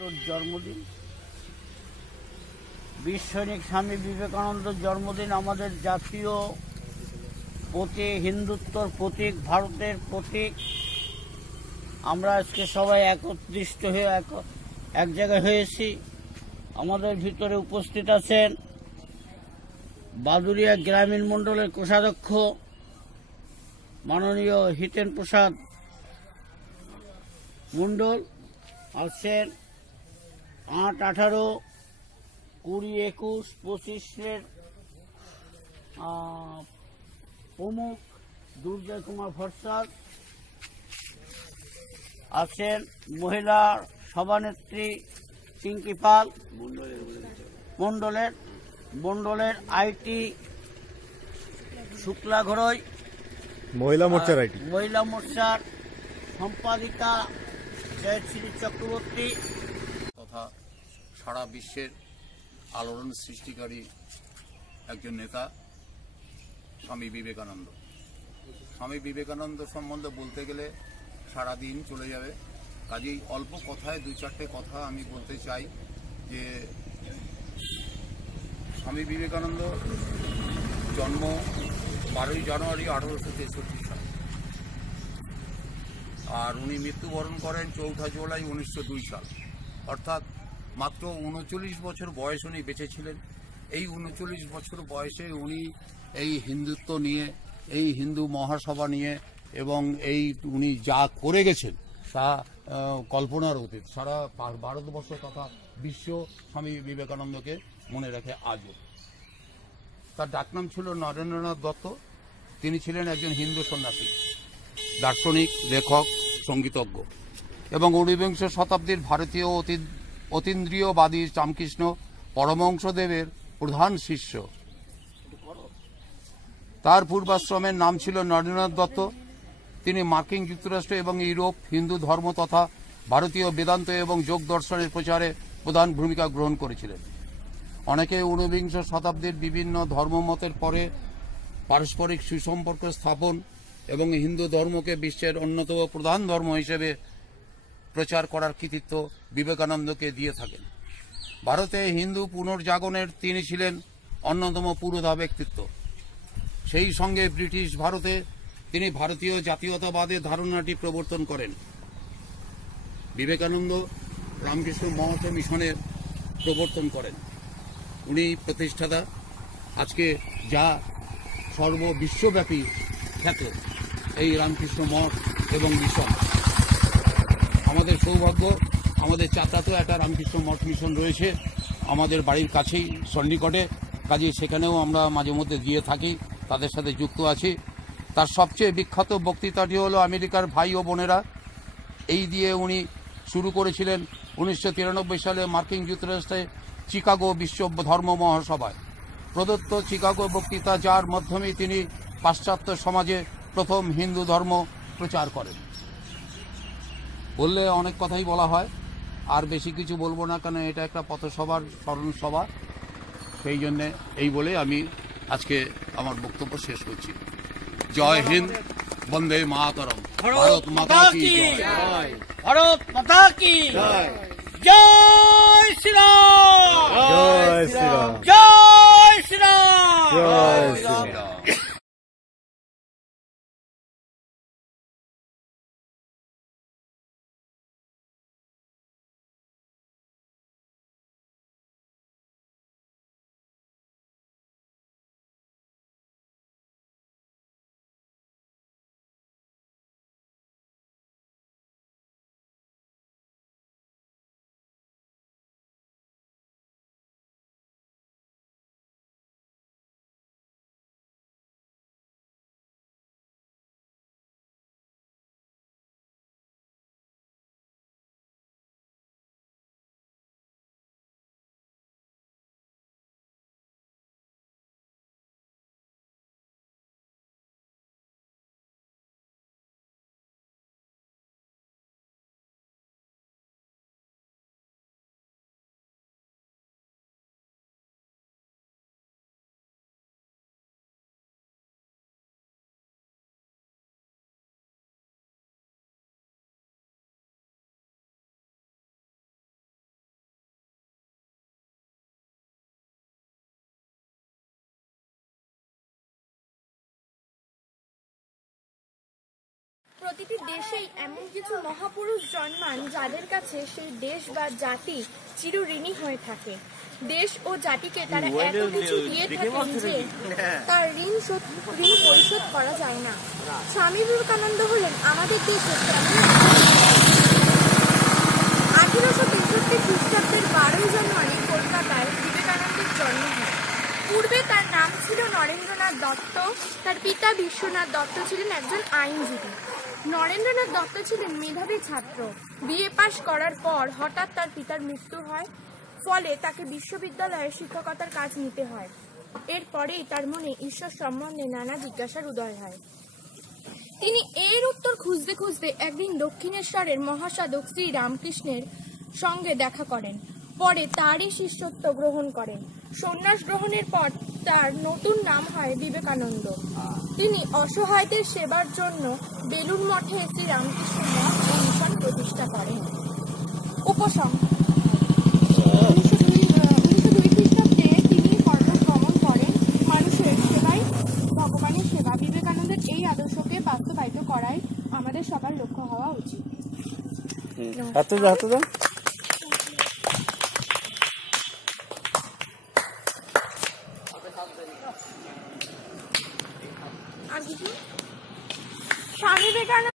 জন্মদিন, বীর সৈনিক স্বামী বিবেকানন্দের জন্মদিন আমাদের জাতীয় প্রতীক, হিন্দুত্বর প্রতীক, ভারতের প্রতীক। আমরা আজকে সবাই একত্রিত হয়ে এক জায়গায় হয়েছি। আমাদের ভিতরে উপস্থিত আছেন বাদুড়িয়া গ্রামীণ মণ্ডলের কোষাধ্যক্ষ মাননীয় হিতেন প্রসাদ মণ্ডল, আছেন 8, 18, 20, 21, 25-এর প্রমুখ দুর্জয় কুমার ভরসাদ, আছেন মহিলা সভানেত্রী পিঙ্কি পাল, মণ্ডলের আইটি শুক্লা ঘরোই, মহিলা মোর্চার সম্পাদিকা জয়শ্রী চক্রবর্তী তথা সারা বিশ্বের আলোড়ন সৃষ্টিকারী একজন নেতা স্বামী বিবেকানন্দ। স্বামী বিবেকানন্দ সম্বন্ধে বলতে গেলে সারা দিন চলে যাবে, কাজেই অল্প কথায় 2-4টে কথা আমি বলতে চাই। যে স্বামী বিবেকানন্দ জন্ম 12ই জানুয়ারি 1863 সালে, আর উনি মৃত্যুবরণ করেন 4 জুলাই 1902 সাল। অর্থাৎ মাত্র 39 বছর বয়স উনি বেঁচে ছিলেন। এই 39 বছর বয়সে উনি এই হিন্দুত্ব নিয়ে, এই হিন্দু মহাসভা নিয়ে এবং উনি যা করে গেছেন তা কল্পনার অতীত। সারা ভারতবর্ষ তথা বিশ্ব স্বামী বিবেকানন্দকে মনে রাখে আজও। তার ডাকনাম ছিল নরেন্দ্রনাথ দত্ত। তিনি ছিলেন একজন হিন্দু সন্ন্যাসী, দার্শনিক, লেখক, সঙ্গীতজ্ঞ এবং 19বিংশ শতাব্দীর ভারতীয় অতীন্দ্রিয়বাদী রামকৃষ্ণ পরমহংসদেবের প্রধান শিষ্য। তার পূর্বাশ্রমের নাম ছিল নরেন্দ্রনাথ দত্ত। তিনি মার্কিন যুক্তরাষ্ট্র এবং ইউরোপ হিন্দু ধর্ম তথা ভারতীয় বেদান্ত এবং যোগ দর্শনের প্রচারে প্রধান ভূমিকা গ্রহণ করেছিলেন। অনেকে 19বিংশ শতাব্দীর বিভিন্ন ধর্মমতের পরে পারস্পরিক সুসম্পর্ক স্থাপন এবং হিন্দু ধর্মকে বিশ্বের অন্যতম প্রধান ধর্ম হিসেবে প্রচার করার কৃতিত্ব বিবেকানন্দকে দিয়ে থাকেন। ভারতে হিন্দু পুনর্জাগরণের তিনি ছিলেন অন্যতম পুরোধা ব্যক্তিত্ব। সেই সঙ্গে ব্রিটিশ ভারতে তিনি ভারতীয় জাতীয়তাবাদের ধারণাটি প্রবর্তন করেন। বিবেকানন্দ রামকৃষ্ণ মঠ মিশনের প্রবর্তন করেন। উনি প্রতিষ্ঠাতা। আজকে যা সর্ববিশ্বব্যাপী খ্যাত এই রামকৃষ্ণ মঠ এবং মিশন, আমাদের সৌভাগ্য, আমাদের চাতাতেও একটা রামকৃষ্ণ মঠ মিশন রয়েছে আমাদের বাড়ির কাছেই সন্নিকটে। কাজেই সেখানেও আমরা মাঝে মধ্যে গিয়ে থাকি, তাদের সাথে যুক্ত আছি। তার সবচেয়ে বিখ্যাত বক্তৃতাটি হলো আমেরিকার ভাই ও বোনেরা। এই দিয়ে উনি শুরু করেছিলেন 1993 সালে মার্কিন যুক্তরাষ্ট্রে চিকাগো বিশ্ব ধর্ম মহাসভায় প্রদত্ত চিকাগো বক্তৃতা, যার মাধ্যমে তিনি পাশ্চাত্য সমাজে প্রথম হিন্দু ধর্ম প্রচার করেন। বললে অনেক কথাই বলা হয়, আর বেশি কিছু বলবো না, কারণ এটা একটা পথসভার স্মরণ সভা। সেই জন্যে এই বলে আমি আজকে আমার বক্তব্য শেষ করছি। জয় হিন্দ, বন্দে মাতরম, ভারত মাতা কি জয়, ভারত মাতা কি জয়, জয় শ্রীরাম, জয় শ্রীরাম, জয় শ্রীরাম, জয় শ্রীরাম। প্রতিটি দেশেই এমন কিছু মহাপুরুষ জন্মান যাদের কাছে সেই দেশ বা জাতি চিরঋণী হয়ে থাকে। দেশ ও জাতিকে তারা এত কিছু দিয়ে থাকেন যে তার ঋণ পরিশোধ করা যায় না। স্বামী বিবেকানন্দ হলেন আমাদের দেশের 1863 খ্রিস্টাব্দের 12 জানুয়ারি কলকাতায় বিবেকানন্দের জন্ম হয়। পূর্বে তার নাম ছিল নরেন্দ্রনাথ দত্ত। তার পিতা বিশ্বনাথ দত্ত ছিলেন একজন আইনজীবী। নরেন্দ্রনাথ দত্ত ছিলেন মেধাবী ছাত্র। বিএ পাশ করার পর হঠাৎ তার পিতার মৃত্যু হয়, ফলে তাকে বিশ্ববিদ্যালয়ে শিক্ষকতার কাজ নিতে হয়। এরপরেই তার মনে ঈশ্বর সম্বন্ধে নানা জিজ্ঞাসার উদয় হয়। তিনি এর উত্তর খুঁজতে খুঁজতে একদিন দক্ষিণেশ্বরের মহাসাধক শ্রী রামকৃষ্ণের সঙ্গে দেখা করেন। পরে তারই শিষ্যত্ব গ্রহণ করেন। সন্ন্যাস গ্রহণের পর তার নতুন নাম হয় বিবেকানন্দ। তিনি অসহায়দের সেবার জন্য বেলুড় মঠে শ্রী রামকৃষ্ণ মঠ ও মিশন প্রতিষ্ঠা করেন। উপসংহার: 1902 খ্রিস্টাব্দে তিনি পরলোক গমন করেন। মানুষের সেবাই ভগবানের সেবা, বিবেকানন্দের এই আদর্শকে বাস্তবায়িত করাই আমাদের সবার লক্ষ্য হওয়া উচিত। হাতে দাও। আর কিছু? স্বামী বিবেকানন্দ